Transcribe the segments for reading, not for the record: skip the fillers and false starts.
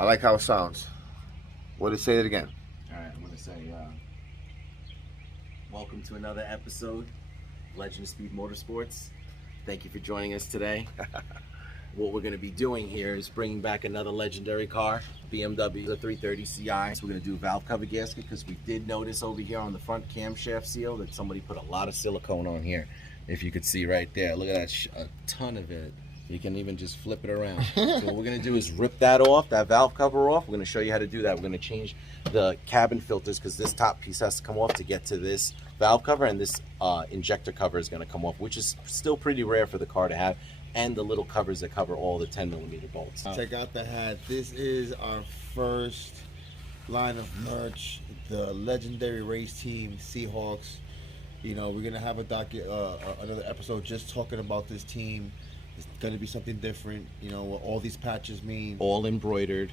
I like how it sounds. What did say it again? All right, I'm going to say, welcome to another episode of Legend of Speed Motorsports. Thank you for joining us today. What we're going to be doing here is bringing back another legendary car, BMW, the 330 Ci. So we're going to do a valve cover gasket because we did notice over here on the front camshaft seal that somebody put a lot of silicone on here. If you could see right there, look at that, a ton of it. You can even just flip it around. So what we're going to do is rip that off, that valve cover off. We're going to show you how to do that. We're going to change the cabin filters because this top piece has to come off to get to this valve cover, and this injector cover is going to come off, which is still pretty rare for the car to have, and the little covers that cover all the 10mm bolts. Check out the hat. This is our first line of merch, the legendary race team Seahawks. You know, we're going to have another episode just talking about this team. It's going to be something different, you know, what all these patches mean. All embroidered,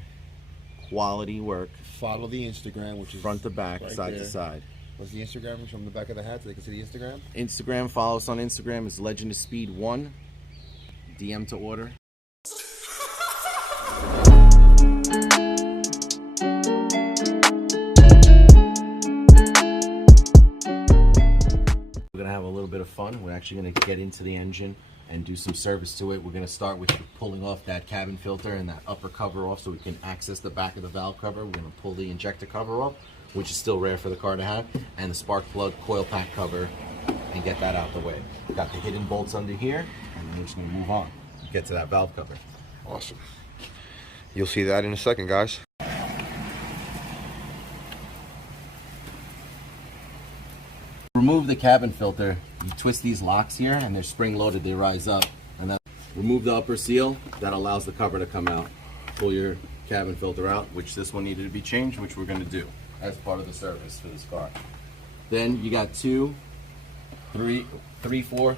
quality work. Follow the Instagram, which is front to back, right side there. to side. What's the Instagram? From the back of the hat so they can see the Instagram? Instagram, follow us on Instagram. It's Legend of Speed 1. DM to order. We're going to have a little bit of fun. We're actually going to get into the engine and do some service to it. We're going to start with pulling off that cabin filter and that upper cover off so we can access the back of the valve cover. We're going to pull the injector cover off, which is still rare for the car to have, and the spark plug coil pack cover, and get that out the way. We've got the hidden bolts under here, and then we're just going to move on and get to that valve cover. Awesome. You'll see that in a second, guys. Remove the cabin filter. You twist these locks here, and they're spring loaded. They rise up, and then remove the upper seal. That allows the cover to come out. Pull your cabin filter out, which this one needed to be changed, which we're going to do as part of the service for this car. Then you got three, four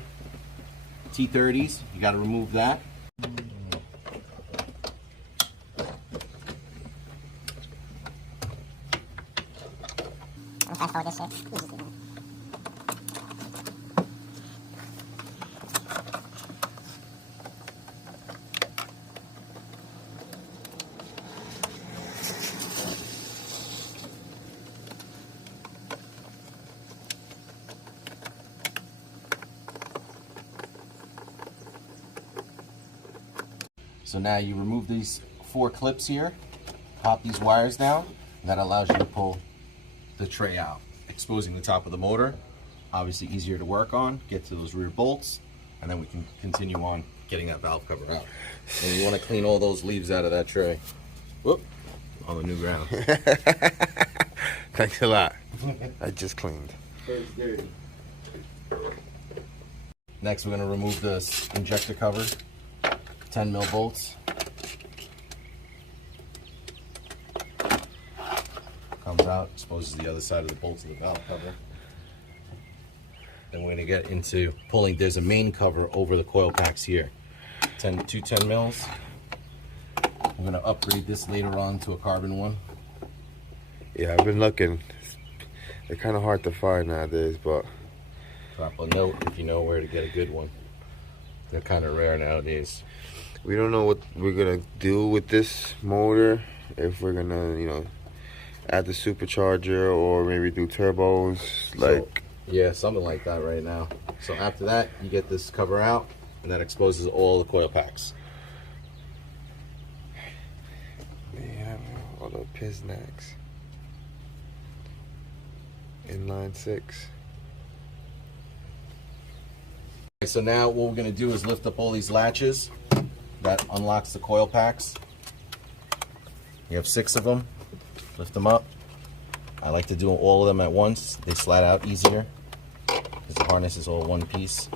T30s. You got to remove that. Fast forward this shit. So now you remove these 4 clips here, pop these wires down, and that allows you to pull the tray out, exposing the top of the motor. Obviously easier to work on, get to those rear bolts, and then we can continue on getting that valve cover out. And you want to clean all those leaves out of that tray. Whoop, on the new ground. Thanks a lot. I just cleaned. Next we're going to remove this injector cover. 10mm bolts. Comes out, exposes the other side of the bolt to the valve cover. Then we're going to get into pulling. There's a main cover over the coil packs here. Two 10mm. I'm going to upgrade this later on to a carbon one. Yeah, I've been looking. They're kind of hard to find nowadays, but Drop a note if you know where to get a good one. They're kind of rare nowadays. we don't know what we're gonna do with this motor. If we're gonna, you know, add the supercharger or maybe do turbos, like. Yeah, something like that right now. So after that, you get this cover out, and that exposes all the coil packs. They have all the Piznacks. Inline 6. Okay, so now what we're going to do is lift up all these latches. That unlocks the coil packs. You have 6 of them. Lift them up. I like to do all of them at once. They slide out easier because the harness is all one piece.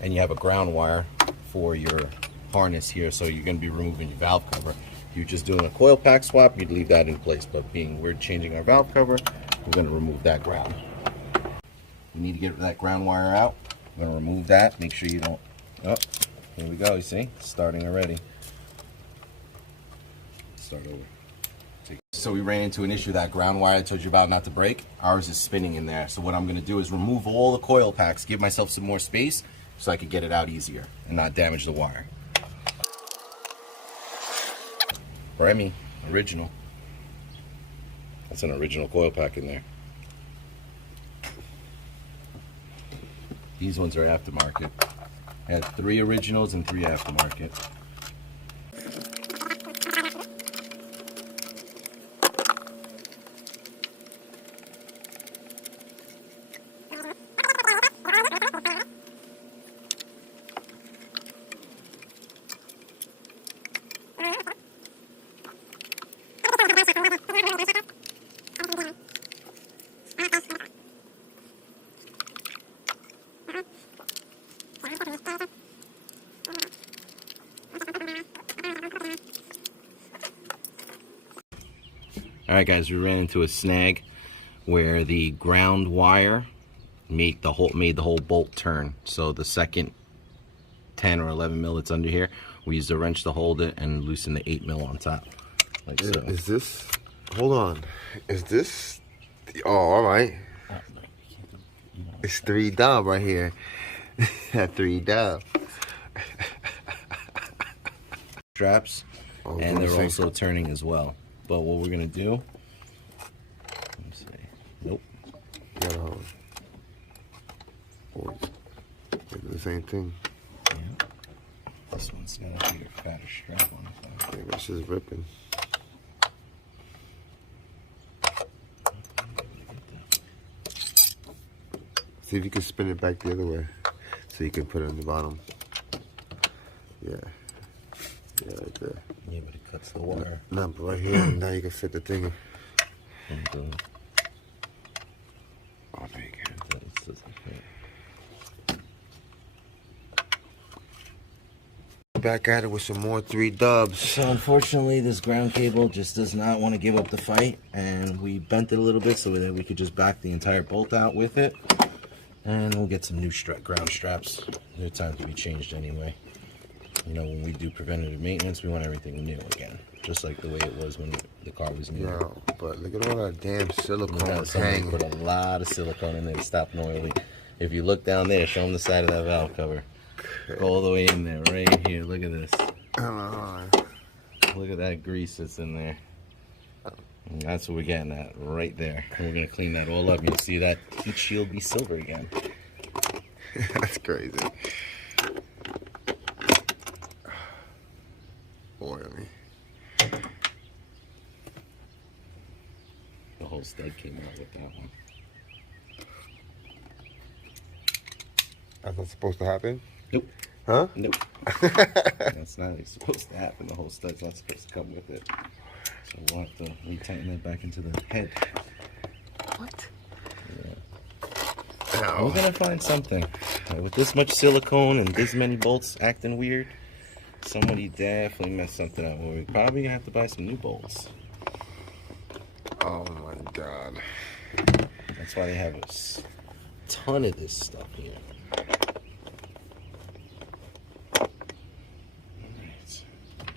And you have a ground wire for your harness here, so you're going to be removing your valve cover. If you're just doing a coil pack swap, you'd leave that in place, but being we're changing our valve cover, we're going to remove that ground. You need to get that ground wire out. I'm going to remove that. Make sure you don't. Oh, here we go. You see? It's starting already. Start over. So we ran into an issue. That ground wire I told you about not to break. Ours is spinning in there. So what I'm going to do is remove all the coil packs, give myself some more space so I could get it out easier and not damage the wire. Or I mean, original. That's an original coil pack in there. These ones are aftermarket. Had 3 originals and 3 aftermarket. Alright guys, we ran into a snag where the ground wire made the whole bolt turn. So the second 10 or 11 mil that's under here, we used a wrench to hold it and loosen the 8 mil on top. Like so. Is this, hold on, is this, oh, alright. It's 3 dub right here. That 3 dub. Straps, and they're also turning as well. But what we're gonna do, let's see. Nope. Yeah, the same thing. Yeah. This one's got a bigger, fatter strap on it. Yeah, this is ripping. See if you can spin it back the other way, so you can put it on the bottom. Yeah. Yeah, right there. Yeah, but it cuts the wire. No, but right here, now you can fit the thing in. Oh, there you go. Back at it with some more 3 dubs. So unfortunately, this ground cable just does not want to give up the fight, and we bent it a little bit so that we could just back the entire bolt out with it, and we'll get some new ground straps. They're time to be changed anyway. You know, when we do preventative maintenance, we want everything new again, just like the way it was when the car was new. Yeah, but look at all that damn silicone hanging. Put a lot of silicone in there to stop an oil leak. If you look down there, show them the side of that valve cover. Okay. All the way in there, right here. Look at this. Look at that grease that's in there. And that's what we're getting at right there. And we're gonna clean that all up. You'll see that heat shield be silver again. That's crazy. Oily. The whole stud came out with that one. That's not supposed to happen? Nope. Huh? Nope. That's not supposed to happen. The whole stud's not supposed to come with it. So we'll have to retighten that back into the head. What? Yeah. No. We're gonna find something. With this much silicone and this many bolts acting weird, somebody definitely messed something up. We're probably gonna have to buy some new bolts. Oh my god. That's why they have a ton of this stuff here. Alright.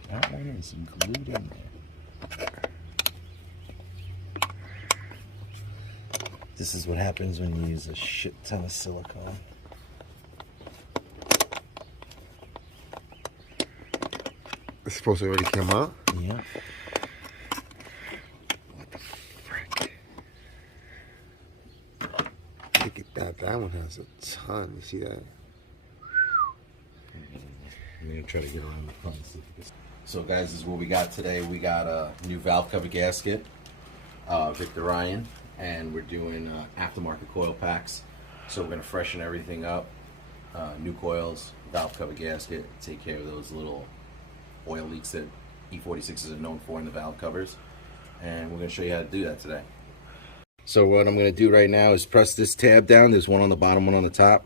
That one is glued in there. This is what happens when you use a shit ton of silicone. It's supposed to already come out? Yeah. What the frick? Look at that. That one has a ton. You see that? I'm going to try to get around the front. So guys, this is what we got today. We got a new valve cover gasket, Victor Ryan, and we're doing aftermarket coil packs. So we're going to freshen everything up. New coils, valve cover gasket, take care of those little oil leaks that E46s are known for in the valve covers, and we're going to show you how to do that today. So what I'm going to do right now is press this tab down. There's one on the bottom, one on the top.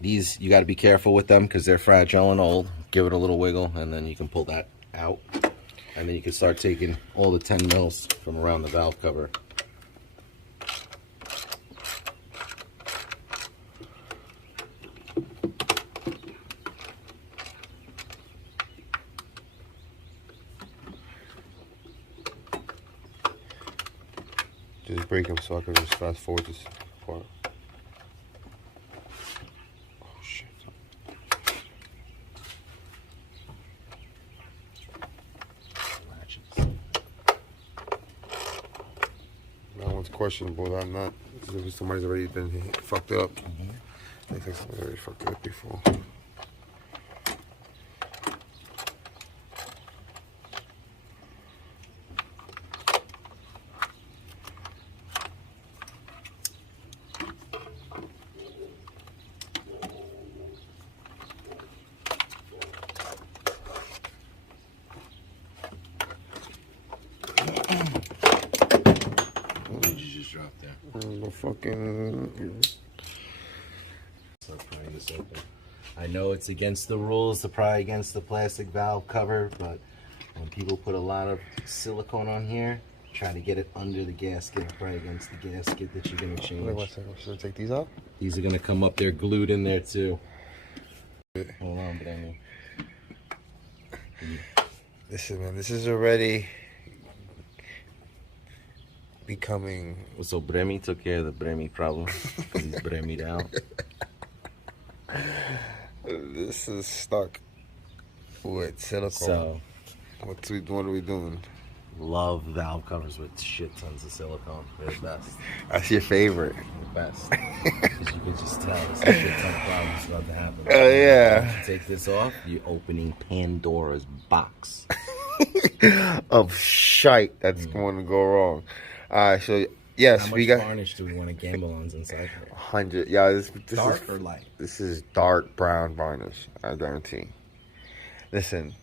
These, you got to be careful with them because they're fragile and old. Give it a little wiggle, and then you can pull that out, and then you can start taking all the 10 mils from around the valve cover. Just break them so I can just fast forward this part. Oh shit. Latch it questionable. I'm not. Somebody's already been fucked up. Looks like somebody's already fucked it up before. The fucking. So prying this open. I know it's against the rules to pry against the plastic valve cover, but when people put a lot of silicone on here, try to get it under the gasket, pry against the gasket that you're gonna change. Wait 1 second. Should I take these out? These are gonna come up. They're glued in there too. Hold on, but I mean. Listen, man. This is already becoming. So Bremy took care of the Bremy problem because he's Bremi'd out. This is stuck with silicone. So, what are we doing? love valve covers with shit tons of silicone. They're the best. That's your favorite. The best. Because you can just tell there's a shit ton of problems about to happen. Oh, yeah. Once you take this off, you're opening Pandoras Box. Of shite that's going to go wrong. So yes, How much we got varnish do we want to gamble on inside here? 100. Yeah, this Dark is or light? This is dark brown varnish. I guarantee. Listen,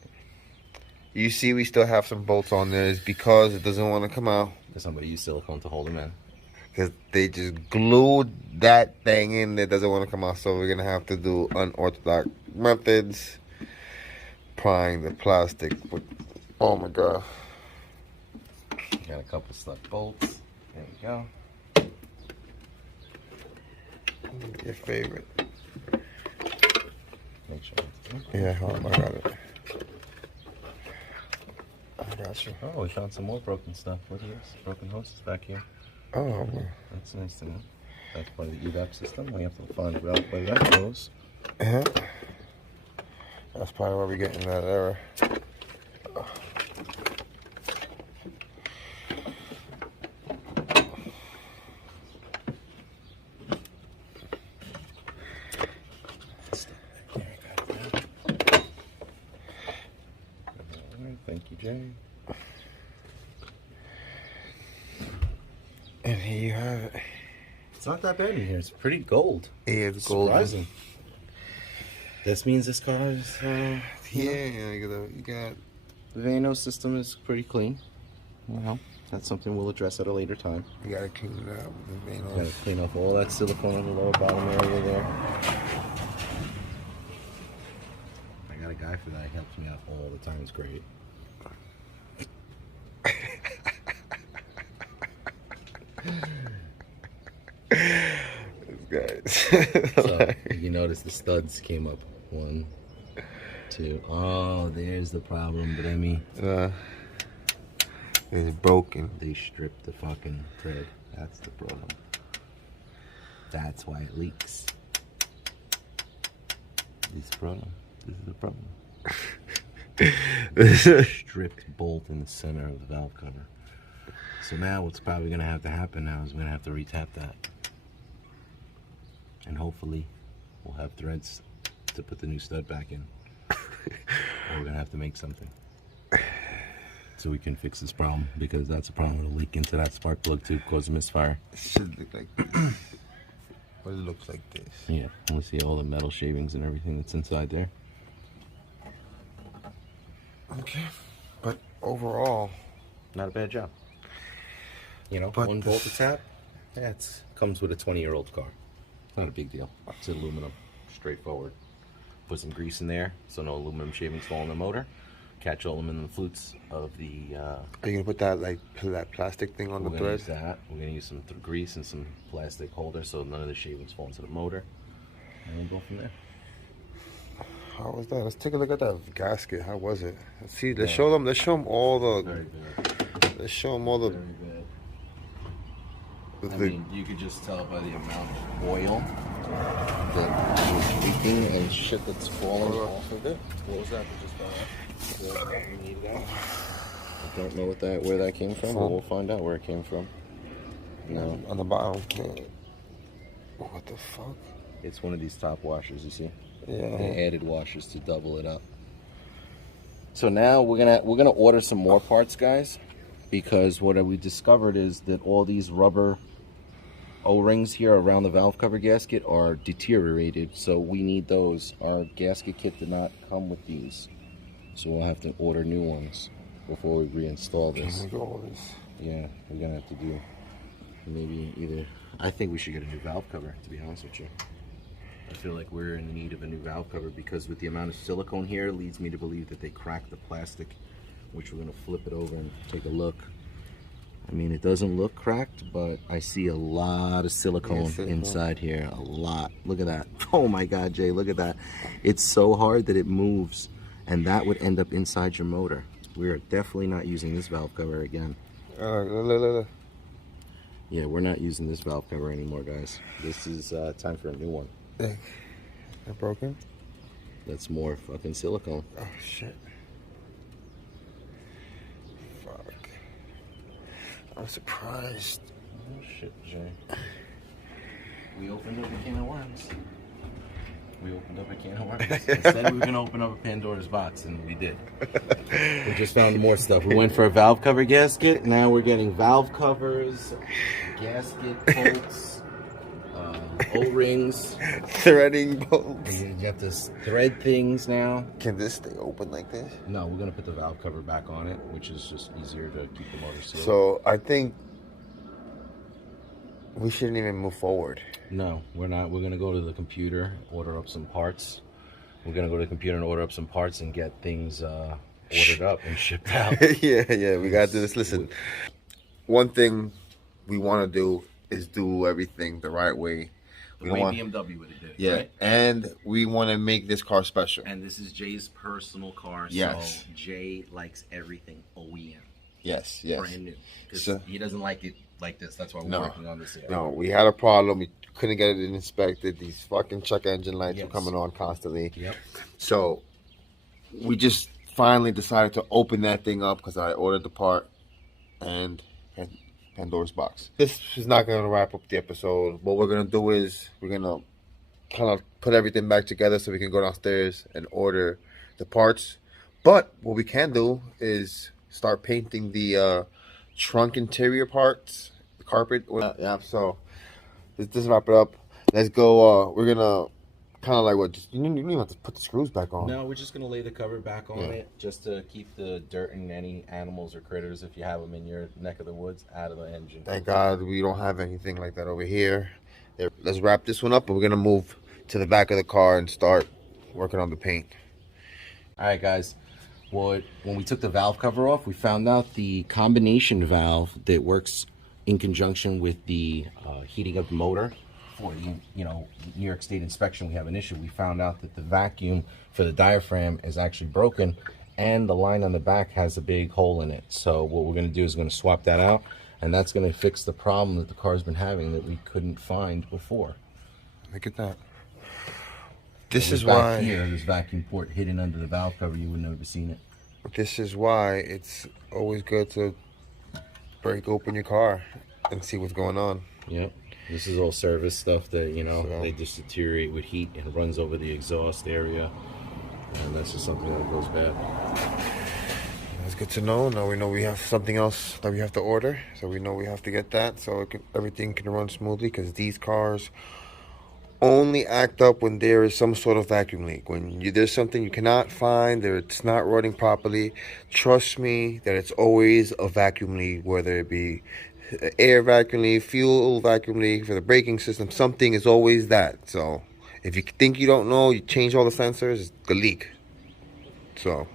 you see, we still have some bolts on there. It's because it doesn't want to come out. Because somebody used silicone to hold them in. Because they just glued that thing in that doesn't want to come out. So we're gonna have to do unorthodox methods, prying the plastic. Oh my god! Got a couple stuck bolts. There we go. Your favorite. Make sure. Yeah, hold on, I got it. I got you. Oh, we found some more broken stuff. Look at this. Broken hoses back here. Oh, That's nice to know. That's part of the EVAP system. We have to find out where that goes. yeah. That's probably why we get in that error. Thank you, Jay. And here you have it. It's not that bad in here. It's pretty gold. Yeah, it's gold. Surprising. This means this car is, you got. the Vano system is pretty clean. Well, that's something we'll address at a later time. You gotta clean it up with the Gotta Vanos. clean off all that silicone in the lower bottom area there. I got a guy for that. He helps me out all the time. It's great. Guys. So you notice the studs came up. 1, 2. Oh, there's the problem, Bremy. It's broken. They stripped the fucking thread. That's the problem. That's why it leaks. This is the problem. This is the problem. This is Stripped bolt in the center of the valve cover. So now what's probably going to have to happen now is we're going to have to retap that. And hopefully we'll have threads to put the new stud back in. Or we're going to have to make something. So we can fix this problem, because that's a problem. It'll leak into that spark plug tube, cause a misfire. It should look like this. But it looks like this. Yeah, we'll see all the metal shavings and everything that's inside there. Okay. But overall, Not a bad job. You know, But one the- bolt to tap, it comes with a 20-year-old car. Not a big deal. It's aluminum, straightforward. Put some grease in there so no aluminum shavings fall in the motor. Catch all them in the flutes of the. are you gonna put that that plastic thing on the We're gonna thread? use that. We're gonna use some grease and some plastic holder so none of the shavings fall into the motor, and we'll go from there. How was that? Let's take a look at that gasket. How was it? Let's see. Let's Yeah. show them. Let's show them all the. Very good. Let's show them all the. Very good. I mean, you could just tell by the amount of oil that was leaking and shit that's falling off of it. What was that that just fell off? We need that. I don't know where that came from, but we'll find out where it came from. No. On the bottom. What the fuck? It's one of these top washers, you see? Yeah. They added washers to double it up. So now we're gonna order some more parts, guys, because what we discovered is that all these rubber O-rings here around the valve cover gasket are deteriorated, so we need those. Our gasket kit did not come with these, so we'll have to order new ones before we reinstall this. Yeah, we're gonna have to do maybe either. I think we should get a new valve cover, to be honest with you. I feel like we're in need of a new valve cover because with the amount of silicone here, it leads me to believe that they cracked the plastic, which we're gonna flip it over and take a look. I mean, it doesn't look cracked, but I see a lot of silicone inside here. A lot. Look at that. Oh my God, Jay, look at that. It's so hard that it moves, and that would end up inside your motor. We are definitely not using this valve cover again. Yeah, we're not using this valve cover anymore, guys. This is time for a new one. They're broken? That's more fucking silicone. Oh, shit. I'm surprised. Oh shit, Jay. We opened up a can of worms. Instead, we were gonna open up a Pandora's box, and we did. We just found more stuff. We went for a valve cover gasket. Now we're getting valve covers, gasket bolts, O-rings, threading bolts. You have to thread things now. Can this thing open like this? No, we're gonna put the valve cover back on it, which is just easier to keep the motor sealed. So I think we shouldn't even move forward. No, we're not. We're gonna go to the computer, order up some parts. We're gonna go to the computer and order up some parts and get things ordered up and shipped out. yeah, we gotta do this. Listen, one thing we want to do is do everything the right way. The way BMW would have did it. Yeah, right? and we want to make this car special. And this is Jay's personal car, yes. So Jay likes everything OEM. Yes. Brand new. Because he doesn't like it like this. That's why we're working on this here. No, we had a problem. We couldn't get it inspected. These fucking check engine lights were coming on constantly. Yep. So we just finally decided to open that thing up because I ordered the part and Pandora's Box. This is not going to wrap up the episode. What we're going to do is we're going to kind of put everything back together so we can go downstairs and order the parts. But what we can do is start painting the trunk interior parts, the carpet. Yeah, so let's wrap it up. Let's go. We're going to kind of like you don't even have to put the screws back on. No, we're just going to lay the cover back on it just to keep the dirt and any animals or critters, if you have them in your neck of the woods, out of the engine. Thank God we don't have anything like that over here. Let's wrap this one up and we're going to move to the back of the car and start working on the paint. All right, guys. Well, when we took the valve cover off, we found out the combination valve that works in conjunction with the heating of the motor. For the New York State inspection, we have an issue. We found out that the vacuum for the diaphragm is actually broken, and the line on the back has a big hole in it. So what we're going to do is going to swap that out, and that's going to fix the problem that the car's been having that we couldn't find before. Look at that. This is why here, this vacuum port hidden under the valve cover, you would never have seen it. This is why it's always good to break open your car and see what's going on. Yep. This is all service stuff that, they just deteriorate with heat and runs over the exhaust area. And that's just something that goes bad. That's good to know. Now we know we have something else that we have to order. So we know we have to get that so everything can run smoothly, because these cars only act up when there is some sort of vacuum leak. When there's something you cannot find, that it's not running properly, trust me that it's always a vacuum leak, whether it be air vacuum leak, fuel vacuum leak, for the braking system, something is always that. So if you think you don't know, you change all the sensors, it's the leak. So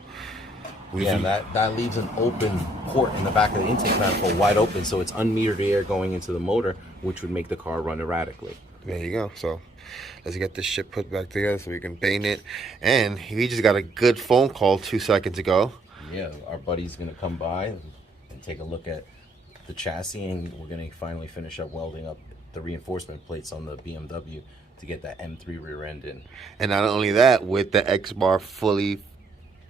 that leaves an open port in the back of the intake manifold wide open, so it's unmetered air going into the motor, which would make the car run erratically. There you go. So let's get this shit put back together so we can paint it. And we just got a good phone call 2 seconds ago. Yeah, our buddy's gonna come by and take a look at the chassis, and we're going to finally finish up welding up the reinforcement plates on the BMW to get that M3 rear end in. And not only that, with the X-Bar fully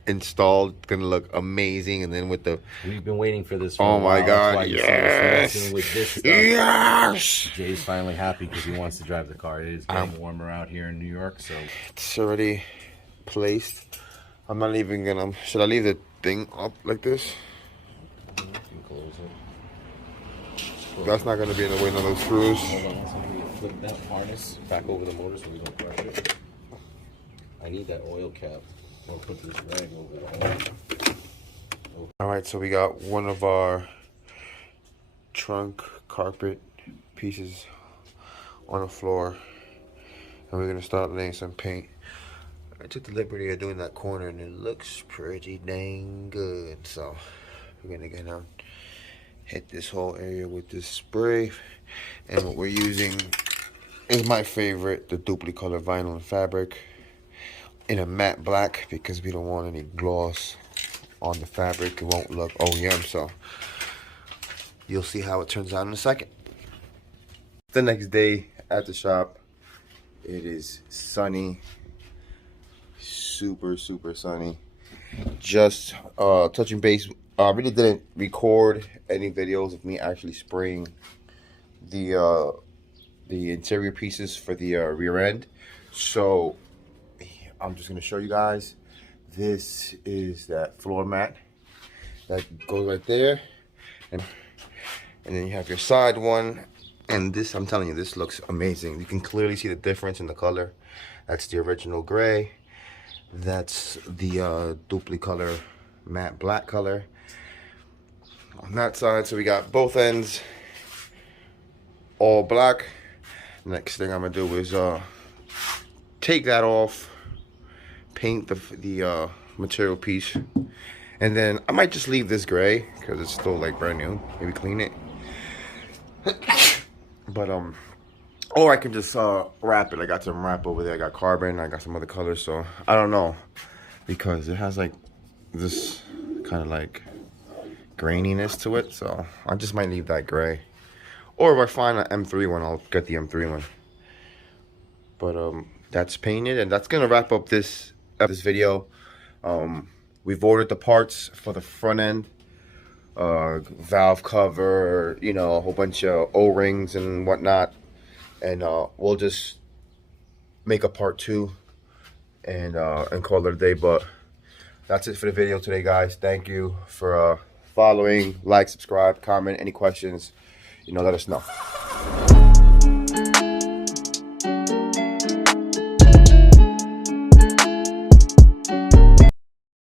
installed. It's gonna look amazing. And then with the We've been waiting for this for oh a while. my god, That's why you see us yes, messing with this stuff. yes. Jay's finally happy because he wants to drive the car. It is getting warmer out here in New York, so It's already placed. I'm not even gonna. Should I leave the thing up like this? you can close it. That's not gonna be in the way of those screws. Hold on, somebody flip that harness back over the motor so we don't crush it. I need that oil cap. I'll put this rag over the hole. All right, so we got one of our trunk carpet pieces on the floor, and we're gonna start laying some paint. I took the liberty of doing that corner, and it looks pretty dang good. So we're gonna get down, hit this whole area with this spray, and what we're using is my favorite, the Duplicolor vinyl and fabric in a matte black, because we don't want any gloss on the fabric. It won't look OEM, so you'll see how it turns out in a second. The next day at the shop, it is sunny, super sunny. Just touching base. I really didn't record any videos of me actually spraying the interior pieces for the rear end, so I'm just gonna show you guys. This is that floor mat that goes right there, and then you have your side one, and this, I'm telling you, this looks amazing. You can clearly see the difference in the color. That's the original gray, that's the Duplicolor matte black color on that side. So we got both ends all black. Next thing I'm gonna do is take that off, paint the material piece, and then I might just leave this gray because it's still like brand new. Maybe clean it, but or I can just wrap it. I got some wrap over there. I got carbon. I got some other colors. So I don't know, because it has like this kind of like graininess to it. So I just might leave that gray. Or if I find an M3 one, I'll get the M3 one. But that's painted, and that's gonna wrap up this video. We've ordered the parts for the front end, valve cover, you know, a whole bunch of O-rings and whatnot, and we'll just make a part 2 and call it a day. But that's it for the video today, guys. Thank you for following, like, subscribe, comment, any questions, you know, let us know.